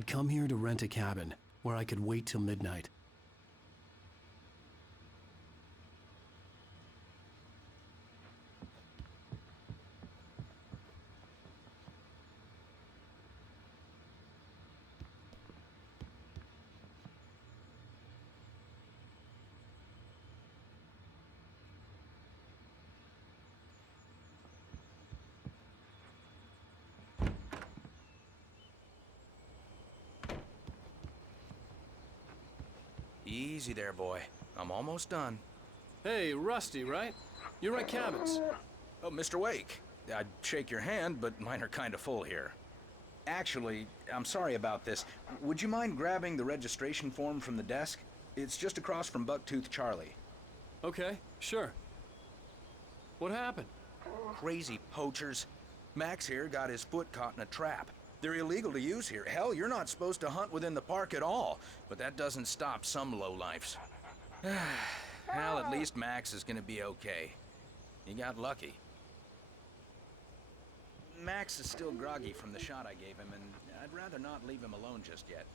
I'd come here to rent a cabin, where I could wait till midnight. Easy there, boy. I'm almost done. Hey, Rusty, right? You rent cabins. Oh, Mr. Wake. I'd shake your hand, but mine are kind of full here. Actually, I'm sorry about this. Would you mind grabbing the registration form from the desk? It's just across from Bucktooth Charlie. Okay, sure. What happened? Crazy poachers. Max here got his foot caught in a trap. They're illegal to use here. Hell, you're not supposed to hunt within the park at all. But that doesn't stop some lowlifes. Well, at least Max is gonna be okay. He got lucky. Max is still groggy from the shot I gave him, and I'd rather not leave him alone just yet.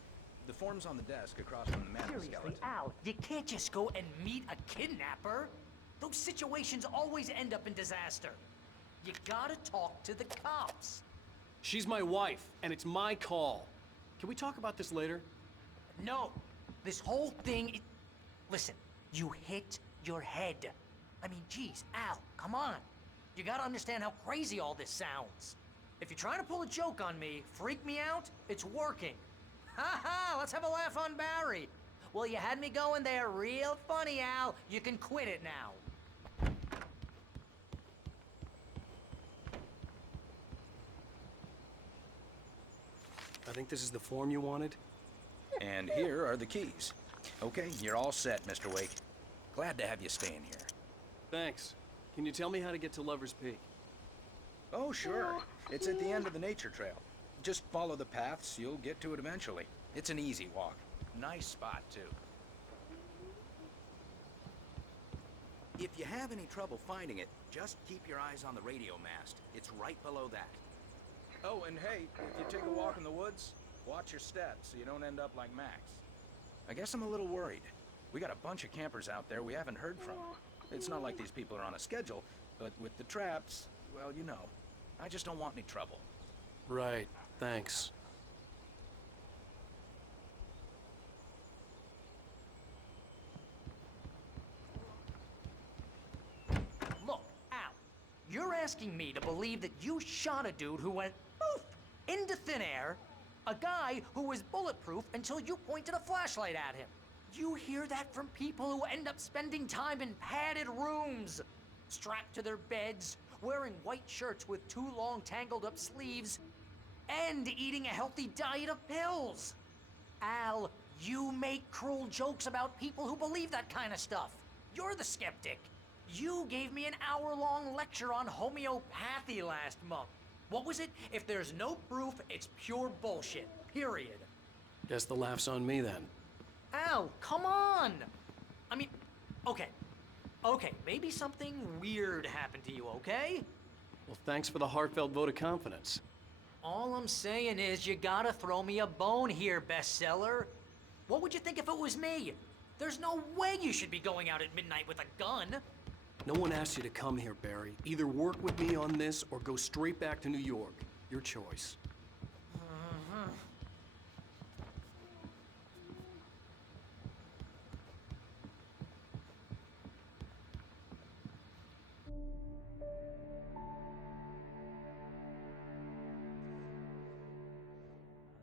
The form's on the desk across from the man's Seriously, skeleton. Al, you can't just go and meet a kidnapper. Those situations always end up in disaster. You gotta talk to the cops. She's my wife, and it's my call. Can we talk about this later? No, this whole thing is... Listen, you hit your head. I mean, geez, Al, come on. You gotta understand how crazy all this sounds. If you're trying to pull a joke on me, freak me out, it's working. Ha ha, let's have a laugh on Barry. Well, you had me going there real funny, Al. You can quit it now. I think this is the form you wanted. And here are the keys. Okay, you're all set, Mr. Wake. Glad to have you staying here. Thanks. Can you tell me how to get to Lover's Peak? Oh, sure. It's at the end of the nature trail. Just follow the paths, you'll get to it eventually. It's an easy walk. Nice spot, too. If you have any trouble finding it, just keep your eyes on the radio mast. It's right below that. Oh, and hey, if you take a walk in the woods, watch your steps so you don't end up like Max. I guess I'm a little worried. We got a bunch of campers out there we haven't heard from. It's not like these people are on a schedule, but with the traps, well, you know. I just don't want any trouble. Right, thanks. Look, Al, you're asking me to believe that you shot a dude who went poof into thin air, a guy who was bulletproof until you pointed a flashlight at him. You hear that from people who end up spending time in padded rooms, strapped to their beds, wearing white shirts with too long tangled up sleeves, and eating a healthy diet of pills. Al, you make cruel jokes about people who believe that kind of stuff. You're the skeptic. You gave me an hour-long lecture on homeopathy last month. What was it? If there's no proof, it's pure bullshit. Period. Guess the laugh's on me then. Al, come on! I mean, okay. Okay, maybe something weird happened to you, okay? Well, thanks for the heartfelt vote of confidence. All I'm saying is you gotta throw me a bone here, bestseller. What would you think if it was me? There's no way you should be going out at midnight with a gun. No one asked you to come here, Barry. Either work with me on this or go straight back to New York. Your choice.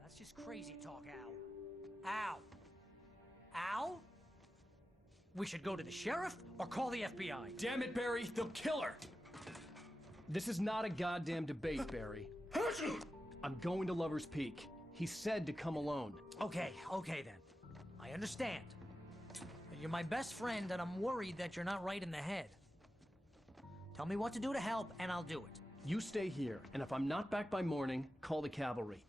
That's just crazy talk, Al. Al? Al? We should go to the sheriff or call the FBI. Damn it, Barry, they'll kill her! This is not a goddamn debate, Barry. I'm going to Lover's Peak. He said to come alone. Okay then. I understand. But you're my best friend and I'm worried that you're not right in the head. Tell me what to do to help and I'll do it. You stay here, and if I'm not back by morning, call the cavalry.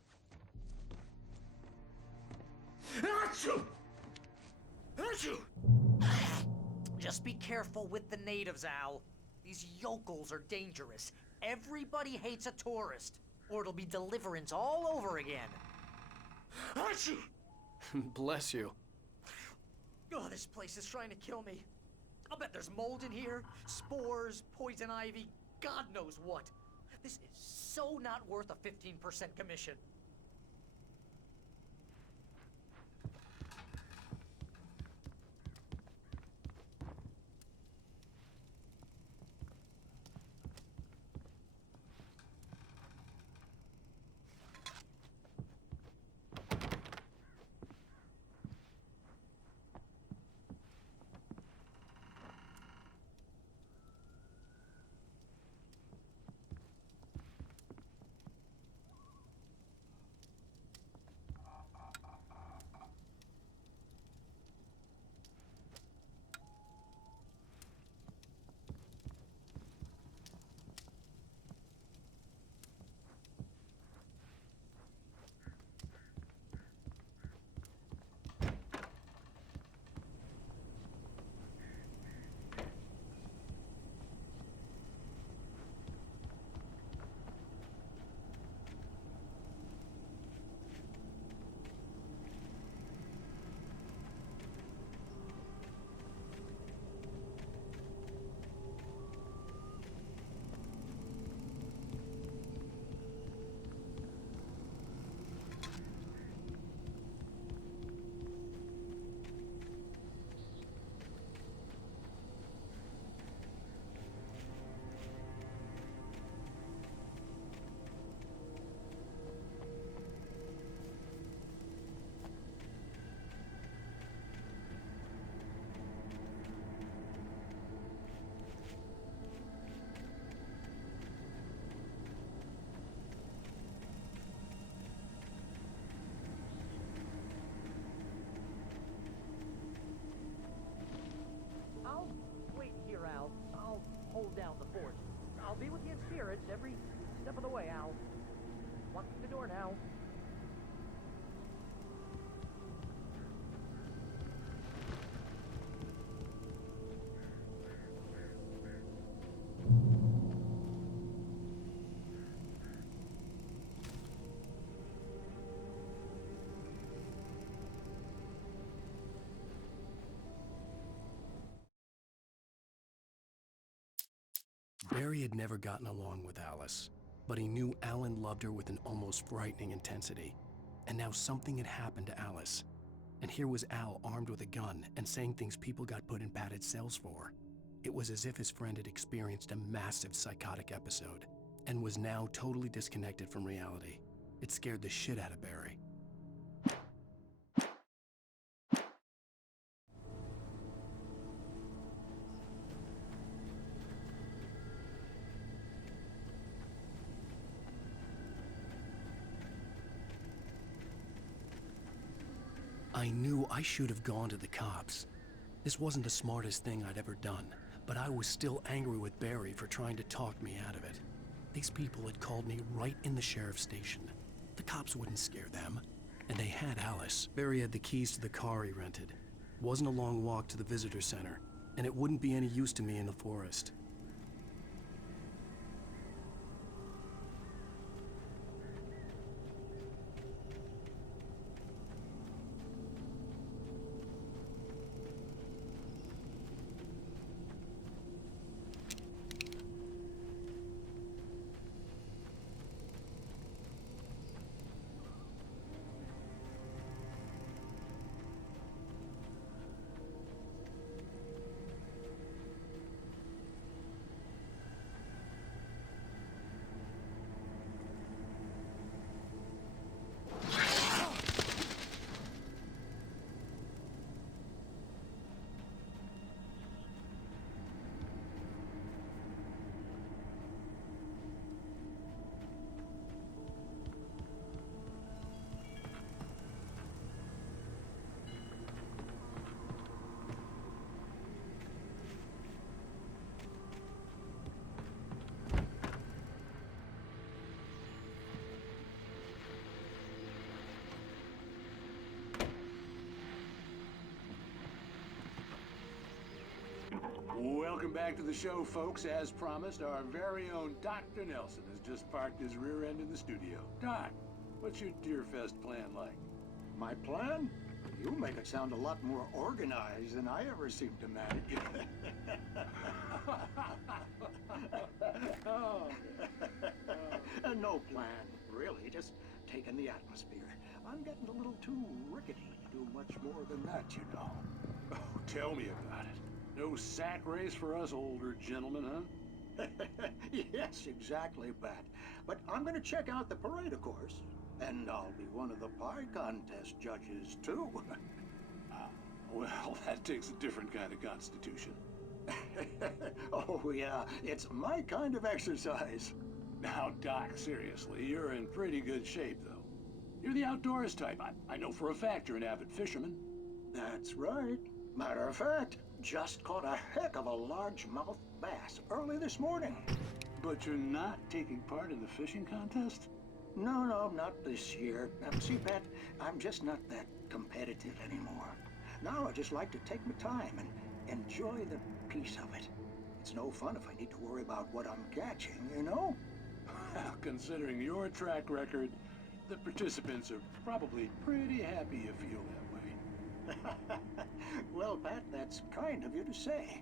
Just be careful with the natives, Al. These yokels are dangerous. Everybody hates a tourist, or it'll be deliverance all over again. Archie! Bless you. Oh, this place is trying to kill me. I'll bet there's mold in here, spores, poison ivy, God knows what. This is so not worth a 15% commission. I'll wait here, Al. I'll hold down the fort. I'll be with you in spirit every step of the way, Al. Walk through the door now. Barry had never gotten along with Alice, but he knew Alan loved her with an almost frightening intensity. And now something had happened to Alice. And here was Al armed with a gun and saying things people got put in padded cells for. It was as if his friend had experienced a massive psychotic episode and was now totally disconnected from reality. It scared the shit out of Barry. I knew I should have gone to the cops. This wasn't the smartest thing I'd ever done, but I was still angry with Barry for trying to talk me out of it. These people had called me right in the sheriff's station. The cops wouldn't scare them. And they had Alice. Barry had the keys to the car he rented. It wasn't a long walk to the visitor center, and it wouldn't be any use to me in the forest. Welcome back to the show, folks. As promised, our very own Dr. Nelson has just parked his rear end in the studio. Doc, what's your Deer Fest plan like? My plan? You make it sound a lot more organized than I ever seem to manage. No plan, really. Just taking the atmosphere. I'm getting a little too rickety to do much more than that, you know. Oh, tell me about it. No sack race for us older gentlemen, huh? Yes, exactly, Pat. But I'm going to check out the parade, of course. And I'll be one of the pie contest judges, too. Well, that takes a different kind of constitution. Oh, yeah, it's my kind of exercise. Now, Doc, seriously, you're in pretty good shape, though. You're the outdoors type. I know for a fact you're an avid fisherman. That's right. Matter of fact, just caught a heck of a largemouth bass early this morning. But you're not taking part in the fishing contest? No, not this year. See, Pat, I'm just not that competitive anymore. Now I just like to take my time and enjoy the peace of it. It's no fun if I need to worry about what I'm catching, you know? Well, considering your track record, the participants are probably pretty happy you feel that way. Well, Pat, that's kind of you to say.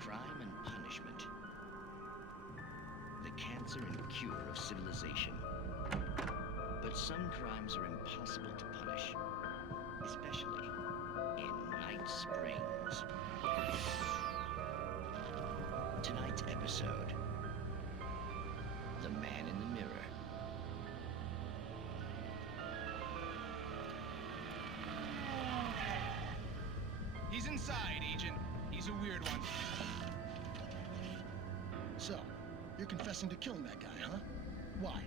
Crime and punishment. The cancer and cure of civilization. But some crimes are impossible to punish, especially in Night Springs. Tonight's episode, The Man in the Mirror. He's inside, Agent. He's a weird one. So, you're confessing to killing that guy, huh? Why?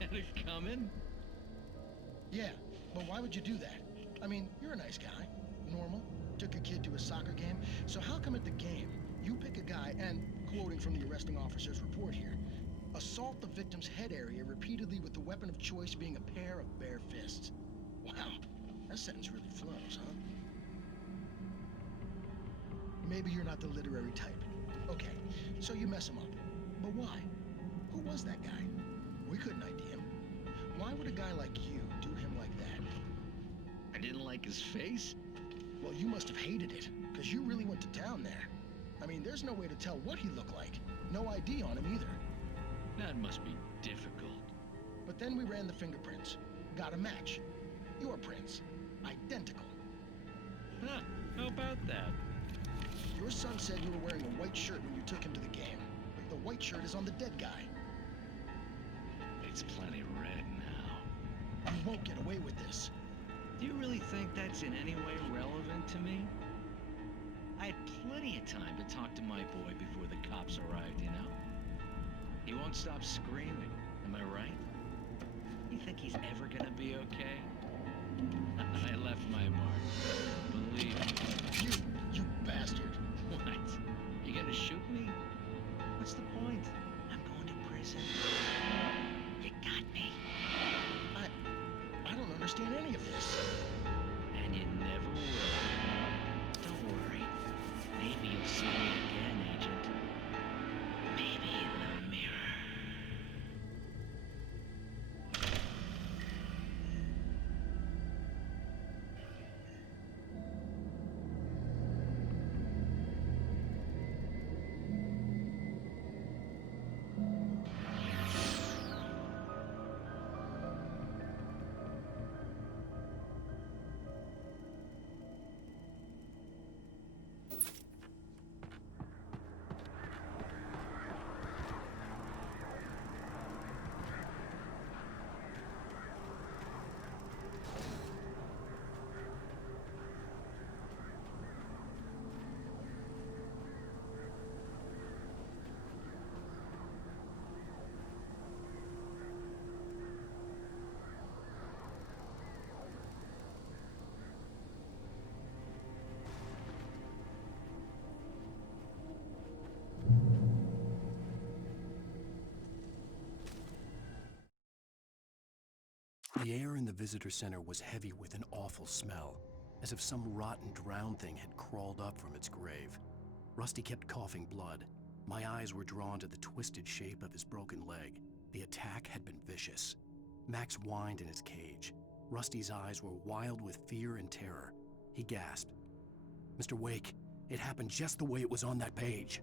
Had it coming? Yeah, but why would you do that? I mean, you're a nice guy. Normal. Took a kid to a soccer game. So how come at the game, you pick a guy and, quoting from the arresting officer's report here, assault the victim's head area repeatedly with the weapon of choice being a pair of bare fists? Wow, that sentence really flows, huh? Maybe you're not the literary type. Okay, so you mess him up. But why? Who was that guy? We couldn't ID him. Why would a guy like you do him like that? I didn't like his face? Well, you must have hated it, because you really went to town there. I mean, there's no way to tell what he looked like. No ID on him either. That must be difficult. But then we ran the fingerprints. Got a match. Your prints. Identical. Huh, how about that? Your son said you were wearing a white shirt when you took him to the game. But the white shirt is on the dead guy. It's plenty red now. You won't get away with this. Do you really think that's in any way relevant to me? I had plenty of time to talk to my boy before the cops arrived, you know? He won't stop screaming, am I right? You think he's ever gonna be okay? I left my mark. Believe me. You bastard. What? You gonna shoot me? What's the point? I'm going to prison. You got me. I don't understand any of this. And you never will. Don't worry. Maybe you'll see me again, Agent. Maybe in the mirror. The air in the visitor center was heavy with an awful smell, as if some rotten drowned thing had crawled up from its grave. Rusty kept coughing blood. My eyes were drawn to the twisted shape of his broken leg. The attack had been vicious. Max whined in his cage. Rusty's eyes were wild with fear and terror. He gasped. "Mr. Wake, it happened just the way it was on that page."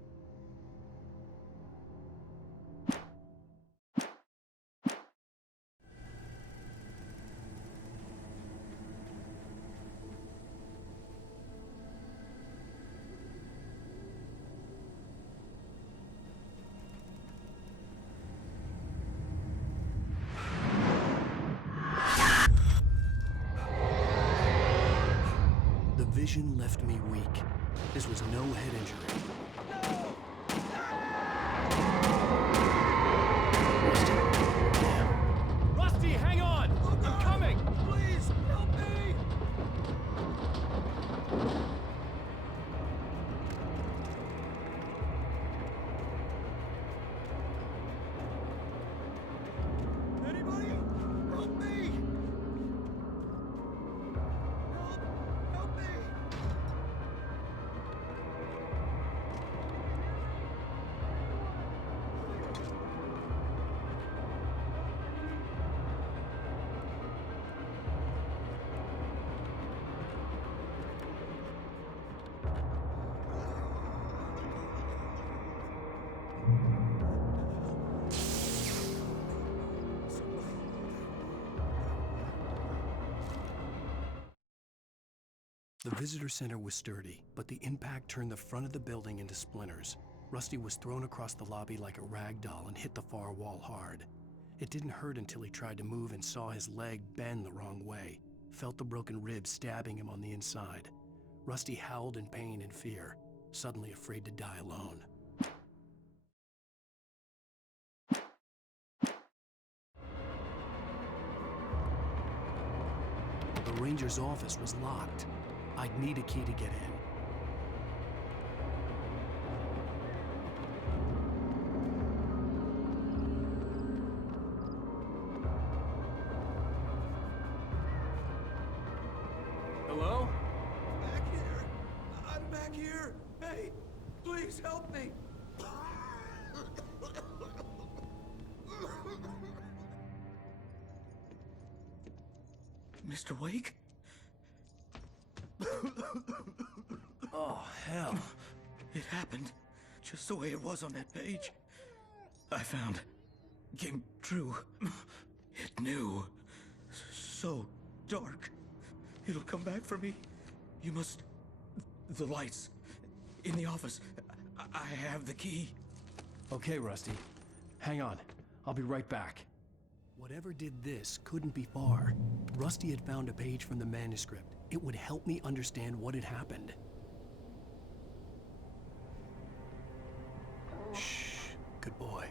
The vision left me weak. This was no head injury. Rusty, damn. Rusty, hang on! I'm coming! Please, help me! Anybody? Help me! Help me! The visitor center was sturdy, but the impact turned the front of the building into splinters. Rusty was thrown across the lobby like a rag doll and hit the far wall hard. It didn't hurt until he tried to move and saw his leg bend the wrong way, felt the broken ribs stabbing him on the inside. Rusty howled in pain and fear, suddenly afraid to die alone. The ranger's office was locked. I'd need a key to get in. Hello? Back here! I'm back here! Hey, please help me! Mr. Wake? Oh, hell. It happened just the way it was on that page. I found. Came true. It knew. So dark. It'll come back for me. You must. The lights. In the office. I have the key. Okay, Rusty. Hang on. I'll be right back. Whatever did this couldn't be far. Rusty had found a page from the manuscript. It would help me understand what had happened. Shh, good boy.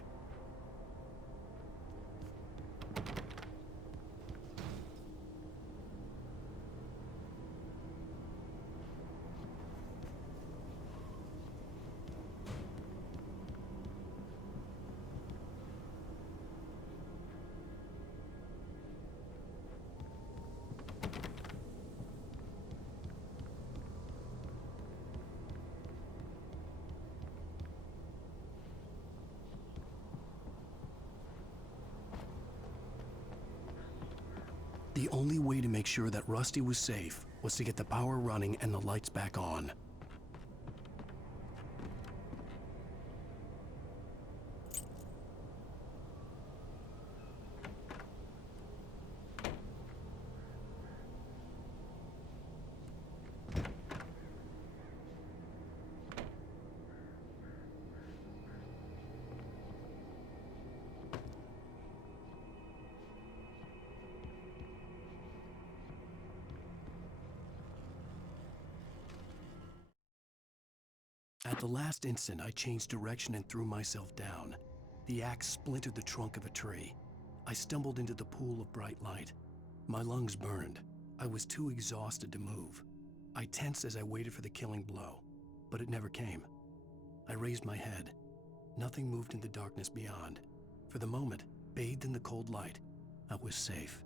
The only way to make sure that Rusty was safe was to get the power running and the lights back on. At the last instant, I changed direction and threw myself down. The axe splintered the trunk of a tree. I stumbled into the pool of bright light. My lungs burned. I was too exhausted to move. I tensed as I waited for the killing blow, but it never came. I raised my head. Nothing moved in the darkness beyond. For the moment, bathed in the cold light, I was safe.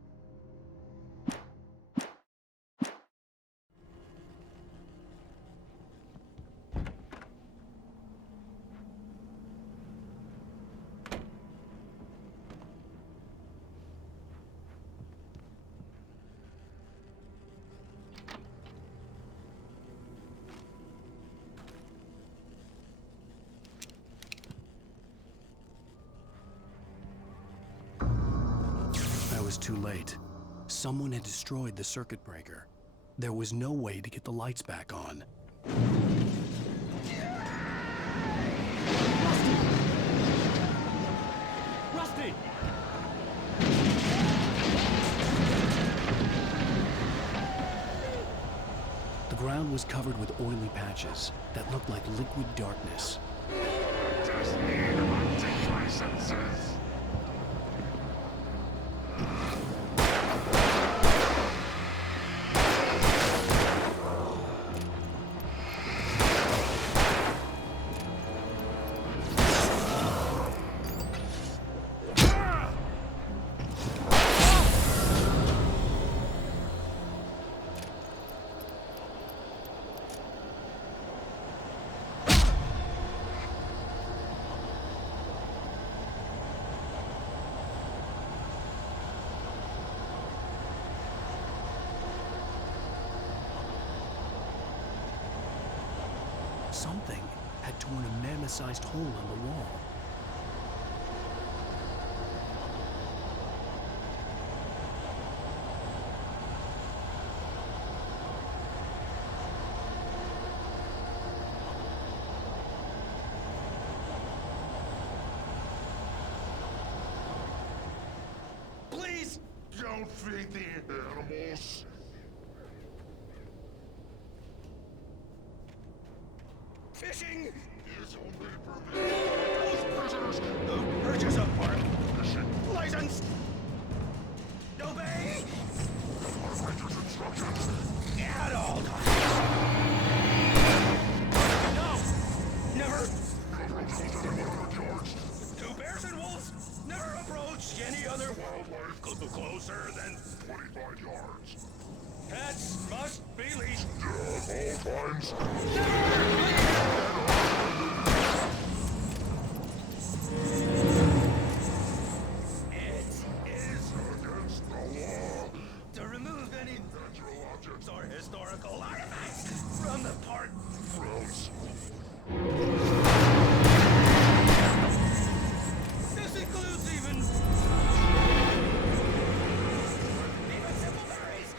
I was too late. Someone had destroyed the circuit breaker. There was no way to get the lights back on. Rusty! The ground was covered with oily patches that looked like liquid darkness. Just need licenses. Something had torn a mammoth-sized hole on the wall. Please don't feed the animals. Fishing! Is only permitted. Those prisoners! The purchase of part. License! Obey! Ranger's instructions. At all times! No! Never! Two bears and wolves! Never approach any other Wildlife closer than 25 yards. pets must be leashed. At all times. It is Against the law. to remove any Natural objects or historical artifacts from the park. grounds. This includes even simple berries.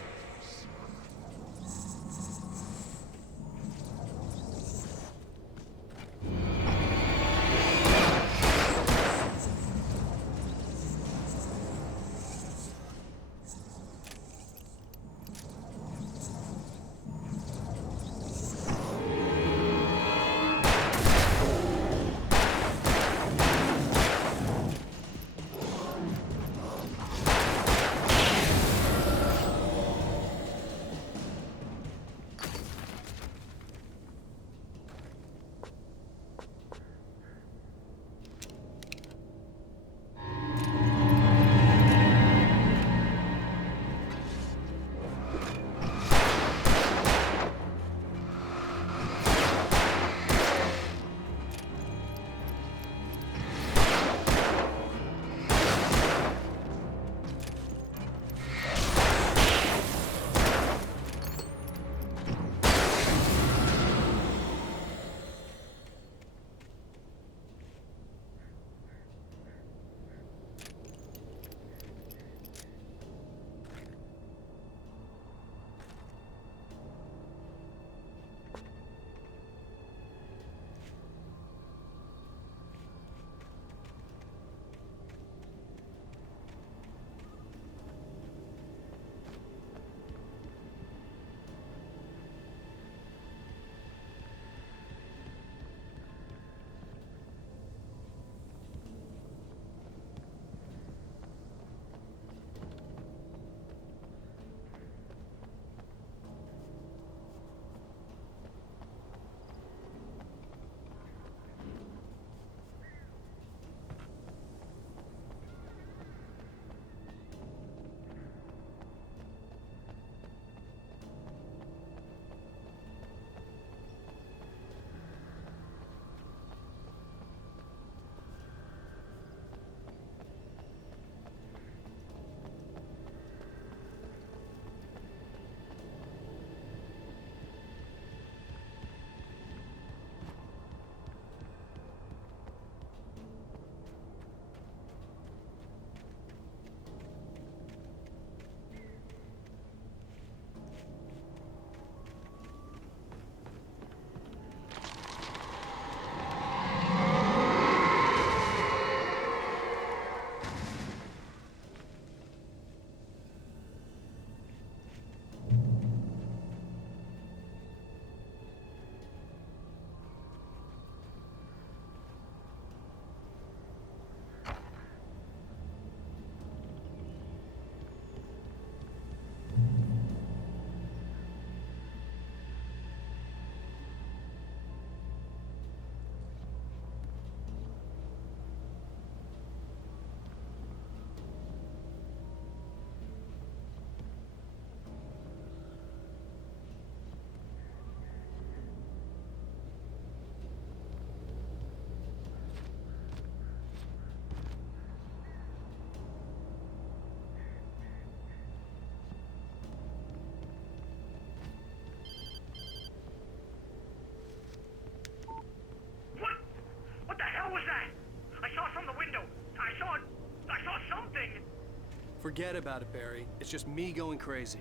Forget about it, Barry. It's just me going crazy.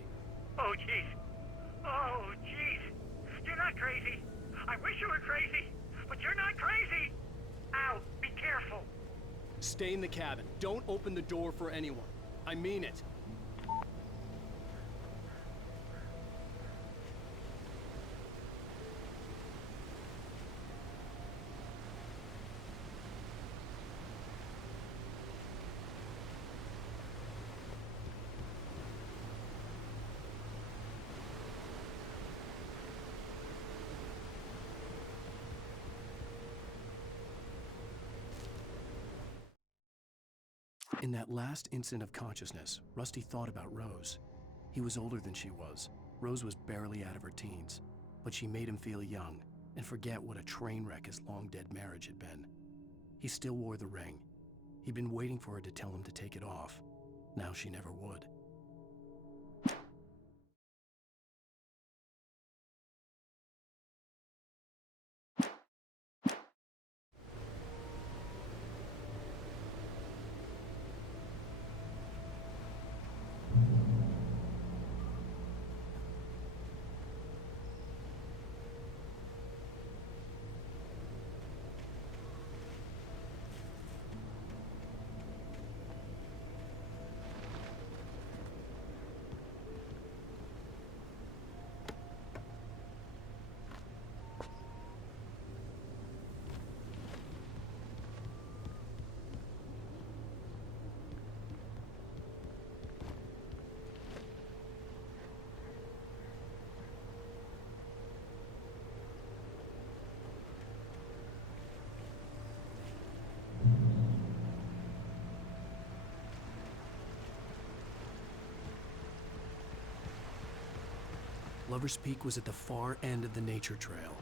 Oh, jeez. Oh, jeez. You're not crazy. I wish you were crazy, but you're not crazy. Al, be careful. Stay in the cabin. Don't open the door for anyone. I mean it. In that last instant of consciousness, Rusty thought about Rose. He was older than she was. Rose was barely out of her teens, but she made him feel young and forget what a train wreck his long-dead marriage had been. He still wore the ring. He'd been waiting for her to tell him to take it off. Now she never would. Lover's Peak was at the far end of the nature trail.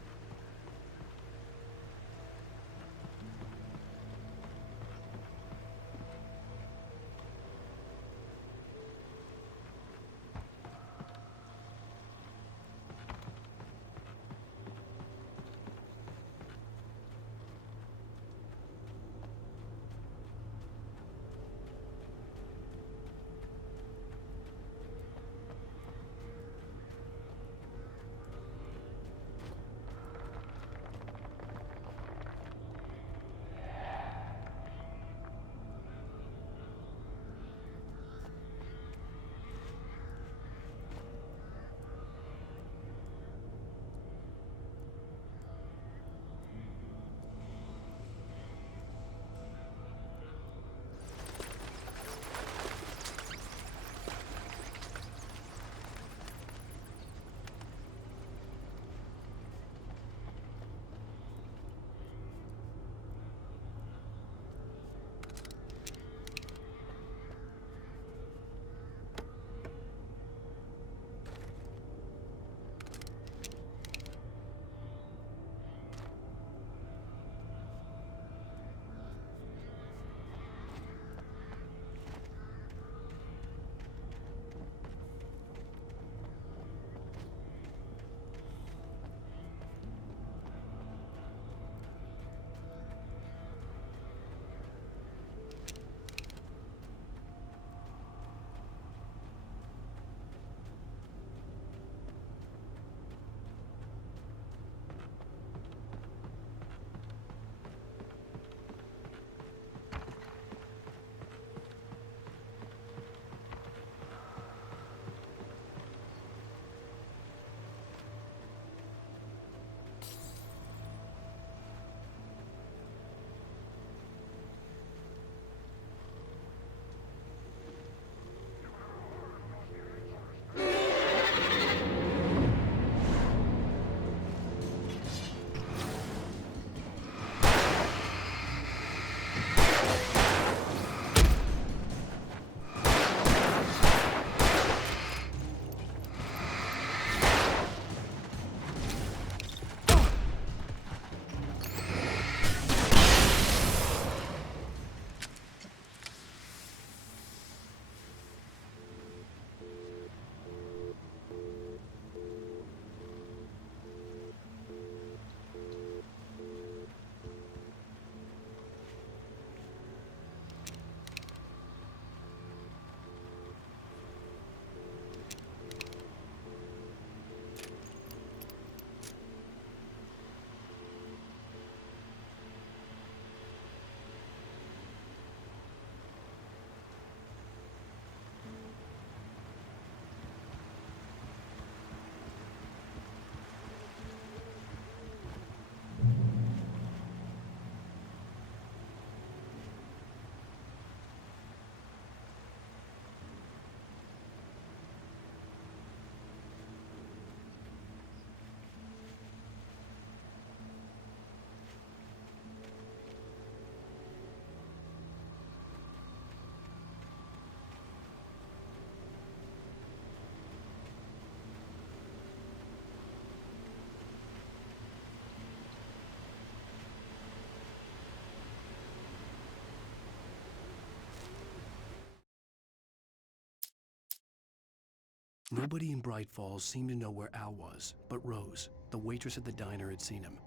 Nobody in Bright Falls seemed to know where Al was, but Rose, the waitress at the diner, had seen him.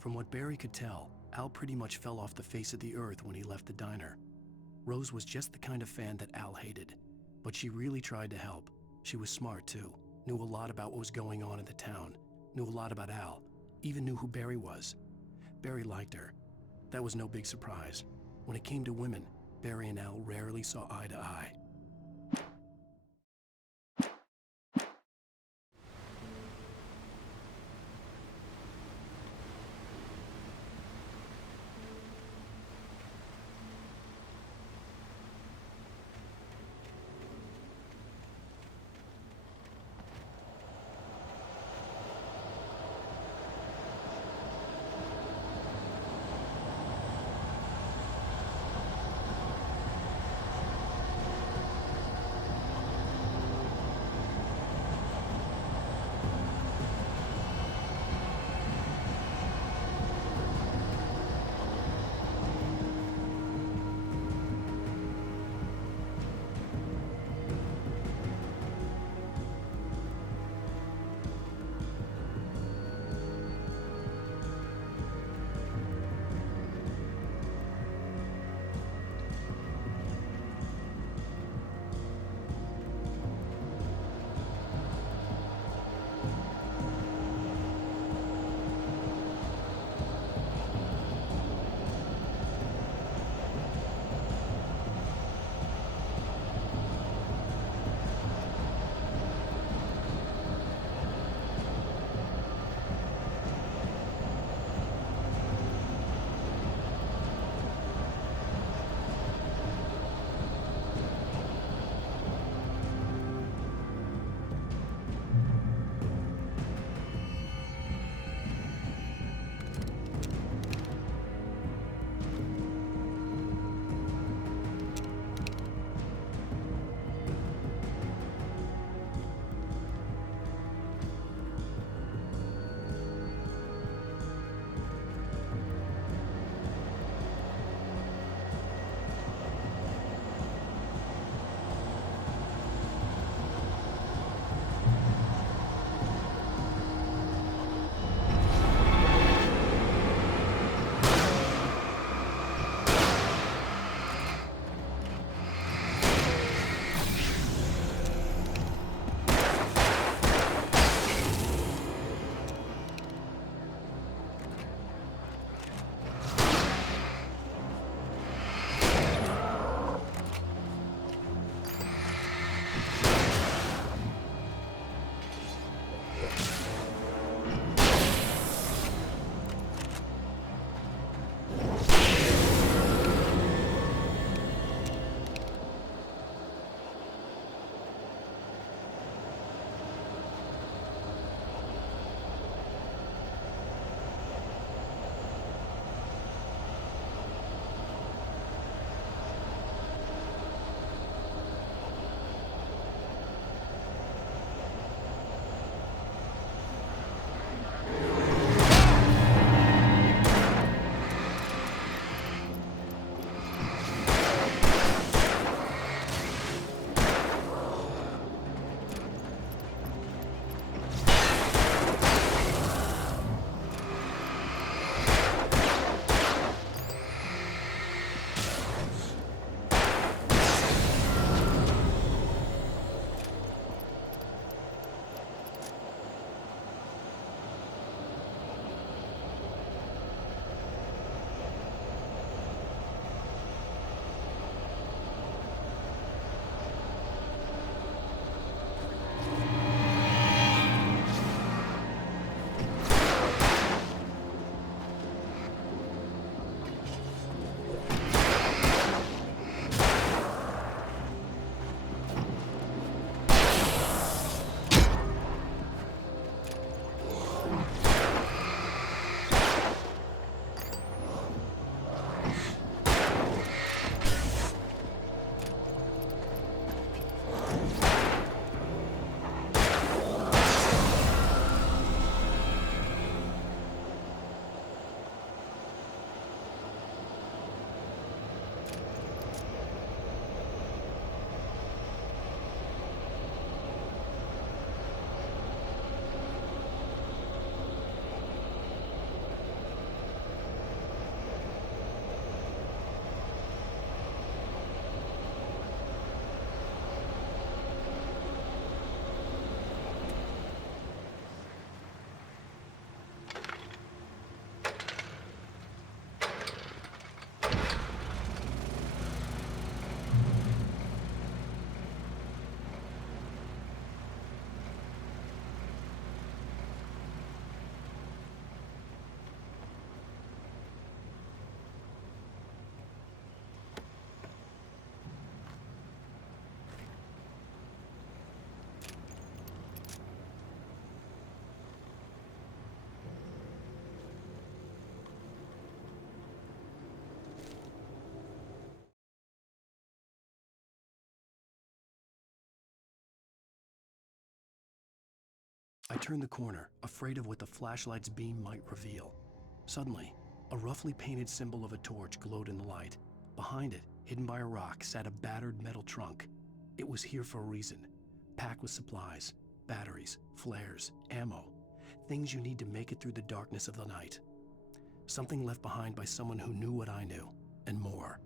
From what Barry could tell, Al pretty much fell off the face of the earth when he left the diner. Rose was just the kind of fan that Al hated, but she really tried to help. She was smart too, knew a lot about what was going on in the town, knew a lot about Al, even knew who Barry was. Barry liked her. That was no big surprise. When it came to women, Barry and Al rarely saw eye to eye. I turned the corner, afraid of what the flashlight's beam might reveal. Suddenly, a roughly painted symbol of a torch glowed in the light. Behind it, hidden by a rock, sat a battered metal trunk. It was here for a reason, packed with supplies, batteries, flares, ammo, things you need to make it through the darkness of the night. Something left behind by someone who knew what I knew, and more.